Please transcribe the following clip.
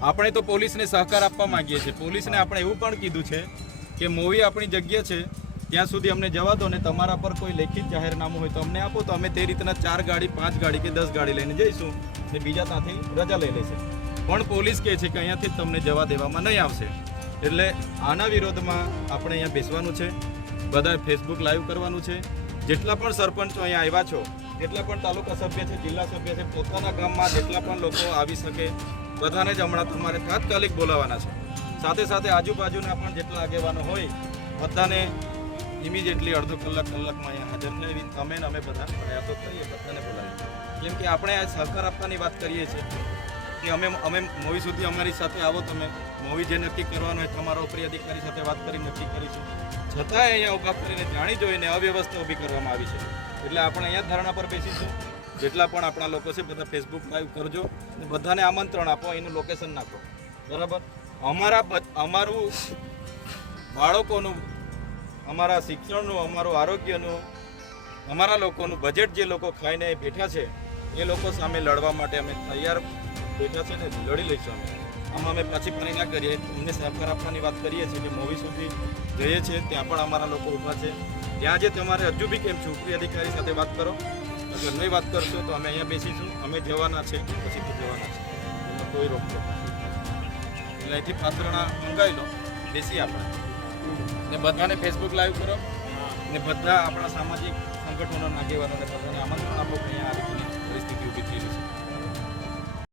આપણે તો પોલીસને સહકાર આપવા માંગીએ છીએ. પોલીસને આપણે એવું પણ કીધું છે કે મૂવી આપણી જગ્યા છે ત્યાં સુધી અમને જવા દો ને તમારા પર કોઈ લેખિત જાહેરનામું હોય તો અમને આપો તો અમે તે રીતના ચાર ગાડી પાંચ ગાડી કે દસ ગાડી લઈને જઈશું ને બીજા ત્યાંથી રજા લઈ લેશે. પણ પોલીસ કહે છે કે અહીંયાથી જ તમને જવા દેવામાં નહીં આવશે. એટલે આના વિરોધમાં આપણે અહીંયા બેસવાનું છે. બધા ફેસબુક લાઈવ કરવાનું છે. જેટલા પણ સરપંચો અહીંયા આવ્યા છો જેટલા પણ તાલુકા સભ્ય છે જિલ્લા સભ્ય છે પોતાના ગામમાં જેટલા પણ લોકો આવી શકે બધાને જ હમણાં તમારે તાત્કાલિક બોલાવવાના છે. સાથે સાથે આજુબાજુના પણ જેટલા આગેવાનો હોય, બધાને ઇમિડિયેટલી અડધો કલાક, કલાકમાં અહીંયા હાજર એવી તમે ને અમે બધા પ્રયાસો કરીએ, બધાને બોલાવીએ. કેમ કે આપણે આ સહકાર આપવાની વાત કરીએ છીએ કે અમે અમે મૂવી સુધી અમારી સાથે આવો તમે. મૂવી જે નક્કી કરવાનું હોય તમારા ઉપરી અધિકારી સાથે વાત કરી નક્કી કરીશું. છતાંય અહીંયા ઊભા કરીને જાણી જોઈને અવ્યવસ્થા ઊભી કરવામાં આવી છે. એટલે આપણે અહીંયા ધરણા પર બેસીશું. જેટલા પણ આપણા લોકો છે, બધા ફેસબુક લાઈવ કરજો અને બધાને આમંત્રણ આપો, એનું લોકેશન નાખો. બરાબર? અમારા અમારું બાળકોનું, અમારા શિક્ષણનું, અમારું આરોગ્યનું, અમારા લોકોનું બજેટ જે લોકો ખાઈને બેઠા છે, એ લોકો સામે લડવા માટે અમે તૈયાર બેઠા છે ને લડી લઈશું અમે. આમાં અમે પાછી પણ ના કરીએ. અમને સહકાર આપવાની વાત કરીએ છીએ કે મોવી સુધી જઈએ છીએ, ત્યાં પણ અમારા લોકો ઊભા છે. ત્યાં જે તમારે હજુ બી કેમ છોકરી અધિકારી સાથે વાત કરો? નહીં વાત કરશો તો અમે અહીંયા બેસીશું. અમે જવાના છે. પછી તો જવાના છે. એમાં કોઈ રોકટો નથી. એટલે અહીંથી પાત્રણા મંગાવી લો. બેસી આપણે. ને બધાને ફેસબુક લાઈવ કરો. ને બધા આપણા સામાજિક સંગઠનોના આગેવાનોને બધાને આમંત્રણ આપો.